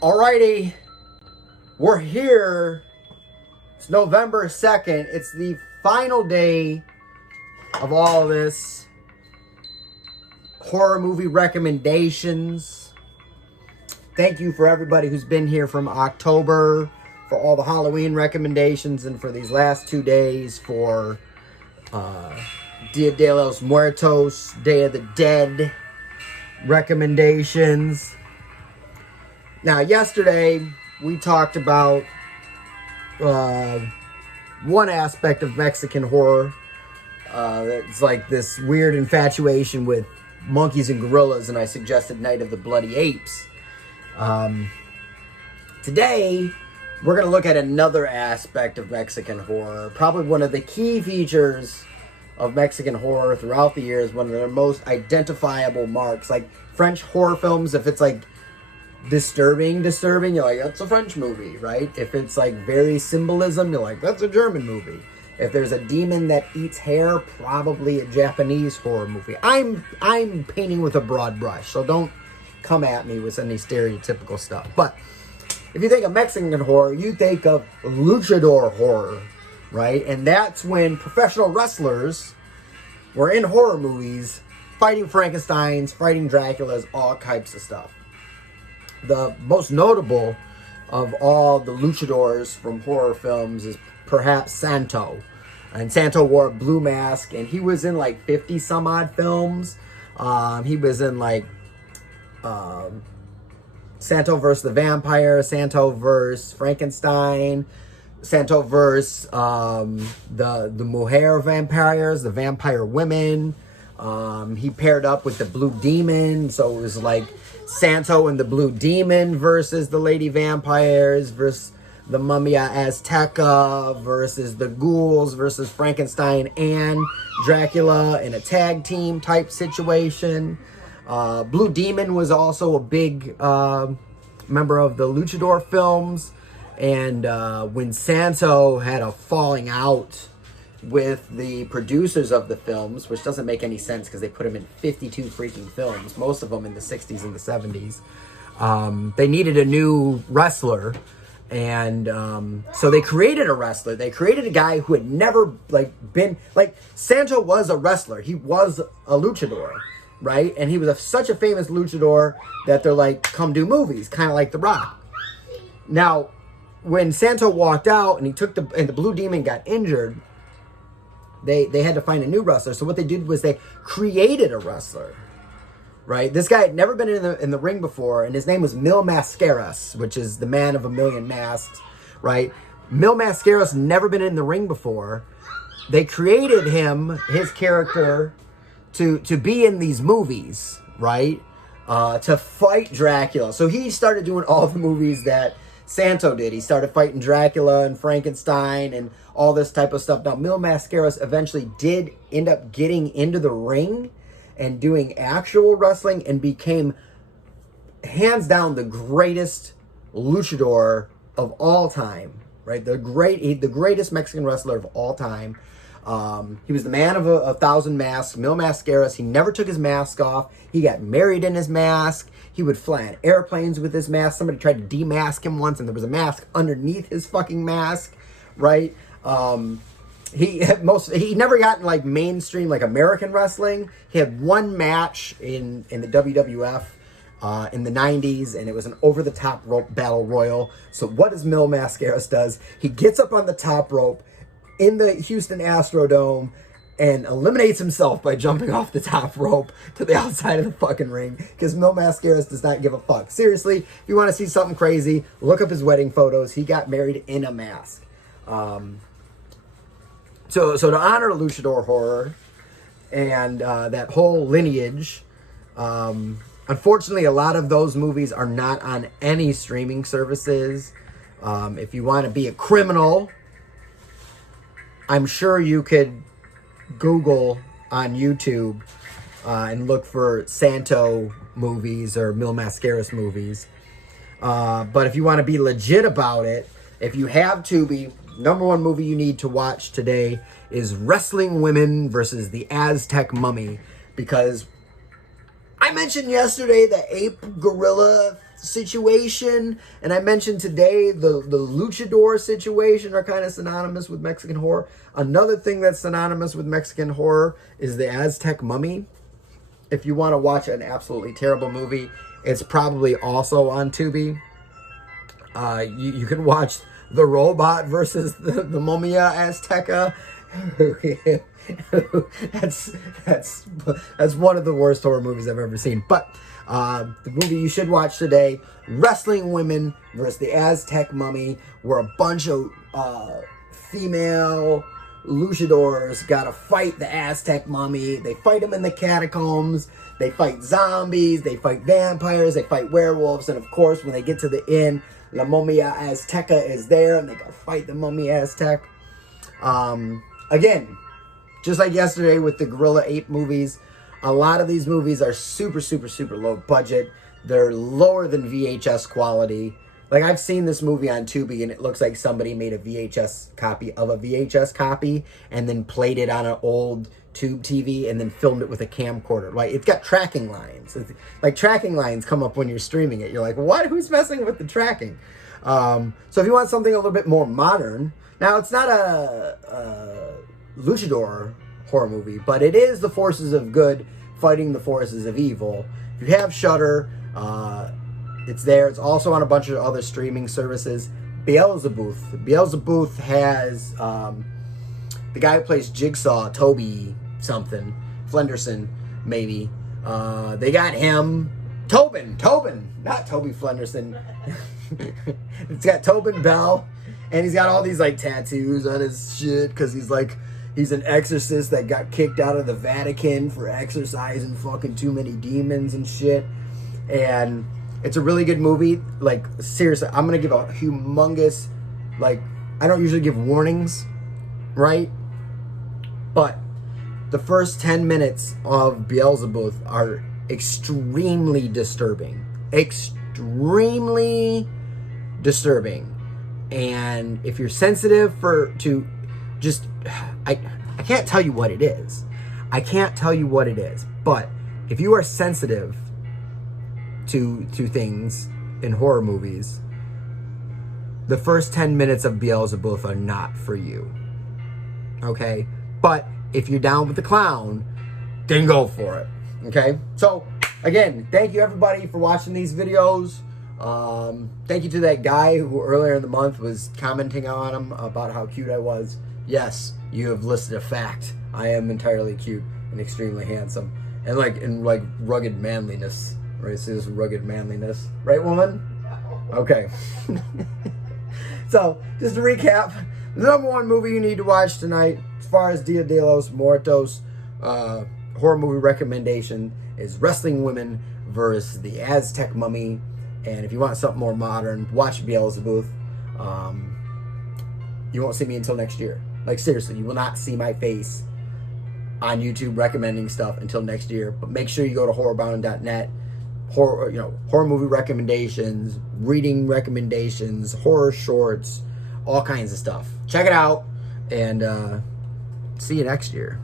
Alrighty, we're here. It's November 2nd. It's the final day of all of this. Horror movie recommendations. Thank you for everybody who's been here from October, for all the Halloween recommendations, and for these last 2 days for Dia de los Muertos, Day of the Dead recommendations. Now, yesterday, we talked about one aspect of Mexican horror. It's like this weird infatuation with monkeys and gorillas, and I suggested Night of the Bloody Apes. Today, we're going to look at another aspect of Mexican horror. Probably one of the key features of Mexican horror throughout the years, one of their most identifiable marks. Like French horror films, if it's like disturbing, you're like, that's a French movie, right? If it's like very symbolism, you're like, that's a German movie. If there's a demon that eats hair, probably a Japanese horror movie. I'm painting with a broad brush, so don't come at me with any stereotypical stuff. But if you think of Mexican horror, you think of luchador horror, right? And that's when professional wrestlers were in horror movies fighting Frankensteins, fighting Draculas, all types of stuff. The most notable of all the luchadors from horror films is perhaps Santo. And Santo wore a blue mask, and he was in like 50 some odd films. He was in like Santo vs. the Vampire, Santo vs. Frankenstein, Santo vs. the Mujer vampires, the vampire women. He paired up with the Blue Demon, so it was like Santo and the Blue Demon versus the Lady Vampires versus the Mumia Azteca versus the Ghouls versus Frankenstein and Dracula in a tag team type situation. Blue Demon was also a big member of the luchador films, and when Santo had a falling out with the producers of the films, which doesn't make any sense because they put him in 52 freaking films, most of them in the 60s and the 70s. They needed a new wrestler, and so they created a wrestler. They created a guy who had never been Santo was a wrestler. He was a luchador, right? And he was such a famous luchador that they're like, come do movies, kind of like The Rock. Now, when Santo walked out and the Blue Demon got injured, they had to find a new wrestler. So what they did was they created a wrestler, right? This guy had never been in the ring before, and his name was Mil Mascaras, which is the man of a million masks, right? Mil Mascaras never been in the ring before. They created his character, to be in these movies, right? To fight Dracula. So he started doing all the movies that Santo did. He started fighting Dracula and Frankenstein and all this type of stuff. Now, Mil Mascaras eventually did end up getting into the ring and doing actual wrestling and became, hands down, the greatest luchador of all time, right? The greatest Mexican wrestler of all time. He was the man of a thousand masks, Mil Mascaras. He never took his mask off. He got married in his mask. He would fly on airplanes with his mask. Somebody tried to demask him once, and there was a mask underneath his fucking mask, right? He never got in like mainstream like American wrestling. He had one match in the WWF in the 90s, and it was an over-the-top rope battle royal. So what does Mil Mascaras does? He gets up on the top rope in the Houston Astrodome and eliminates himself by jumping off the top rope to the outside of the fucking ring, because Mil Mascaras does not give a fuck. Seriously, if you want to see something crazy, look up his wedding photos. He got married in a mask. So to honor luchador horror and that whole lineage, unfortunately, a lot of those movies are not on any streaming services. If you want to be a criminal, I'm sure you could Google on YouTube and look for Santo movies or Mil Mascaras movies. But if you want to be legit about it, if you have Tubi, number one movie you need to watch today is Wrestling Women versus the Aztec Mummy, because I mentioned yesterday the ape gorilla situation, and I mentioned today the luchador situation are kind of synonymous with Mexican horror. Another thing that's synonymous with Mexican horror is the Aztec mummy. If you want to watch an absolutely terrible movie, it's probably also on Tubi. You can watch The Robot versus the Mumia Azteca. that's one of the worst horror movies I've ever seen. But the movie you should watch today, Wrestling Women versus the Aztec Mummy, where a bunch of female luchadors gotta fight the Aztec Mummy. They fight him in the catacombs. They fight zombies. They fight vampires. They fight werewolves. And of course, when they get to the inn, La Momia Azteca is there, and they gotta fight the Mummy Aztec. Again, just like yesterday with the Gorilla Ape movies, a lot of these movies are super, super, super low budget. They're lower than VHS quality. Like, I've seen this movie on Tubi, and it looks like somebody made a VHS copy of a VHS copy and then played it on an old tube TV and then filmed it with a camcorder. Like, it's got tracking lines. Like, tracking lines come up when you're streaming it. You're like, what? Who's messing with the tracking? So if you want something a little bit more modern, now it's not a luchador horror movie, but it is the forces of good fighting the forces of evil. If you have Shudder, it's there. It's also on a bunch of other streaming services. Beelzebub has the guy who plays Jigsaw, Toby something, Flenderson, maybe. They got him. Tobin, not Toby Flenderson. It's got Tobin Bell, and he's got all these like tattoos on his shit because he's an exorcist that got kicked out of the Vatican for exorcising fucking too many demons and shit. And it's a really good movie. Like, seriously, I'm gonna give a humongous, like, I don't usually give warnings, right? But the first 10 minutes of Beelzebub are extremely disturbing. Extremely disturbing. And if you're sensitive to just, I can't tell you what it is. But if you are sensitive to things in horror movies, the first 10 minutes of Beelzebub are not for you. Okay? But if you're down with the clown, then go for it. Okay? So, again, thank you everybody for watching these videos. Thank you to that guy who earlier in the month was commenting on him about how cute I was. Yes, you have listed a fact. I am entirely cute and extremely handsome. And like rugged manliness. Right? So this rugged manliness. Right, woman? Okay. So, just to recap, the number one movie you need to watch tonight, as far as Dia de los Muertos horror movie recommendation, is Wrestling Women versus the Aztec Mummy. And if you want something more modern, watch Beelzebub. You won't see me until next year. Like, seriously, you will not see my face on YouTube recommending stuff until next year. But make sure you go to horrorbound.net. Horror movie recommendations, reading recommendations, horror shorts, all kinds of stuff. Check it out, and see you next year.